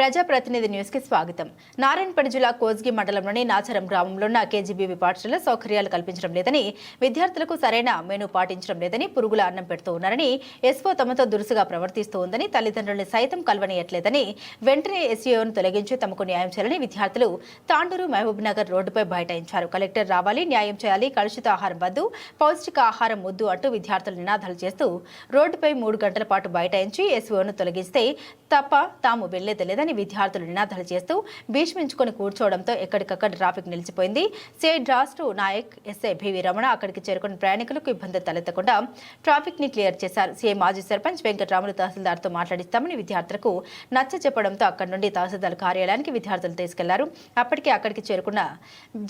ప్రజాప్రతినిధి న్యూస్ కి స్వాగతం. నారాయణపేట జిల్లా కోస్గి మండలంలోని నాచరం గ్రామంలో ఉన్న కేజీబీవీ పాఠశాల సౌకర్యాలు కల్పించడం లేదని, విద్యార్థులకు సరైన మెనూ పాటించడం లేదని, పురుగుల అన్నం పెడుతూ ఉన్నారని, ఎస్ఓ తమతో దురుసుగా ప్రవర్తిస్తూ ఉందని, తల్లిదండ్రుల్ని సైతం కలవనీయట్లేదని, వెంటనే ఎస్ఈఓను తొలగించి తమకు న్యాయం చేయాలని విద్యార్థులు తాండూరు మహబూబ్ నగర్ రోడ్డుపై బైఠాయించారు. కలెక్టర్ రావాలి, న్యాయం చేయాలి, కలుషిత ఆహారం వద్దు, పౌష్టిక ఆహారం ముద్దు అంటూ విద్యార్థులు నినాదాలు చేస్తూ రోడ్డుపై 3 గంటల పాటు బైఠాయించి ఎస్ఓను తొలగిస్తే తప్ప తాము వెళ్లేది లేదని విద్యార్థులు నినాదాలు చేస్తూ భీష్మించుకొని కూర్చోవడంతో ఎక్కడికక్కడ ట్రాఫిక్ నిలిచిపోయింది. సేడ్ రాష్ట్ర నాయక్ ఎస్ఐ బివి రమణ అక్కడికి చేరుకున్న ప్రయాణికులకు ఇబ్బంది తలెత్తకుండా ట్రాఫిక్ ని క్లియర్ చేశారు. సీఎం మాజీ సర్పంచ్ వెంకటరాములు తహసీల్దార్తో మాట్లాడిస్తామని విద్యార్థులకు నచ్చ చెప్పడంతో అక్కడి నుండి తహసీల్దార్ కార్యాలయానికి విద్యార్థులు తీసుకెళ్లారు. అప్పటికే అక్కడికి చేరుకున్న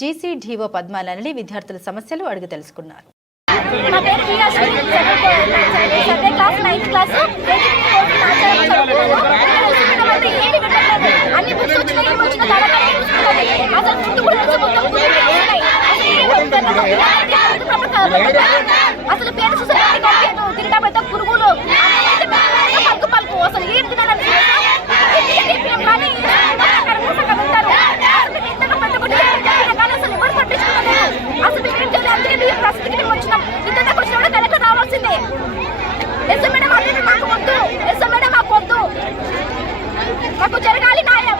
జీసీడీఓ పద్మాలని విద్యార్థుల సమస్యలు అడిగి తెలుసుకున్నారు. అసలు పేరు తినడం పురుగులు పలుకు పలుకు అసలు ఏం తినాలని వచ్చినాం. ఇంత వచ్చిన కలెక్టర్ రావాల్సిందే. ఎస్ మేడం అదే మాకు వద్దు. ఎస్ మేడం మాకు వద్దు. మాకు జరగాలి న్యాయం.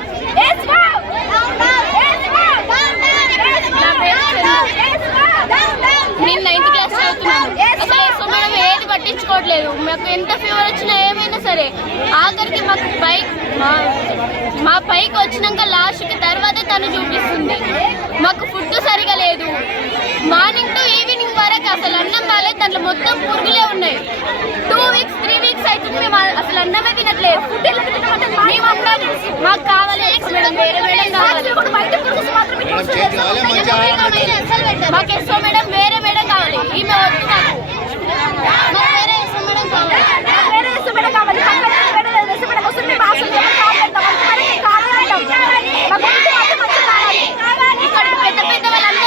నేను 9th క్లాస్ చదువుతున్నాను. అసలు ఎస్ మేడం ఏది పట్టించుకోవట్లేదు. మాకు ఎంత ఫీవర్ వచ్చినా ఏమైనా సరే ఆఖరికి మాకు మా పైకి వచ్చినాక లాస్ట్కి తర్వాత తను చూపిస్తుంది. మాకు ఫుడ్ సరిగా లేదు. మార్నింగ్ టు ఈవినింగ్ వరకు అసలు అన్నం బాగాలేదు. దాంట్లో మొత్తం పురుగులే ఉన్నాయి. 2 weeks 3 weeks అవుతుంది మేము అసలు అన్నమే తినట్లేదు. మాకు కావాలి మేడం, వేరే మేడం కావాలి. మాకు ఎస్ఓ మేడం వేరే మేడం కావాలి. ఈమె వద్దు మాకు వేరే ఎస్ఓ మేడం కావాలి. ఇక్కడ పెద్ద పెద్ద వాళ్ళందరూ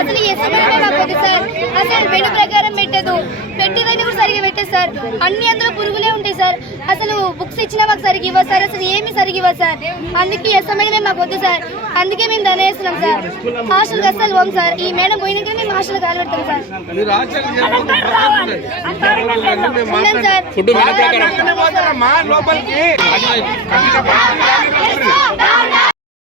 అసలు ఎస్ మేడమే మాకు సార్. అసలు మెను ప్రకారం పెట్టేదని కూడా సరిగా పెట్టేది సార్. అన్ని అందులో పురుగులే ఉంటాయి సార్. అసలు బుక్స్ ఇచ్చినా మాకు సరిగ్గా ఇవ్వదు సార్. అసలు ఏమి సరిగ్గా ఇవ్వదు సార్. అందుకే ఎస్ మేడమే మాకు వద్దు సార్. అందుకే మేము ధనేస్తున్నాం సార్. హాస్టల్కి అసలు పోం సార్. ఈ మేడం పోయినాక మేము హాస్టల్ కాలు పెడతాం సార్. ఉన్నాం సార్.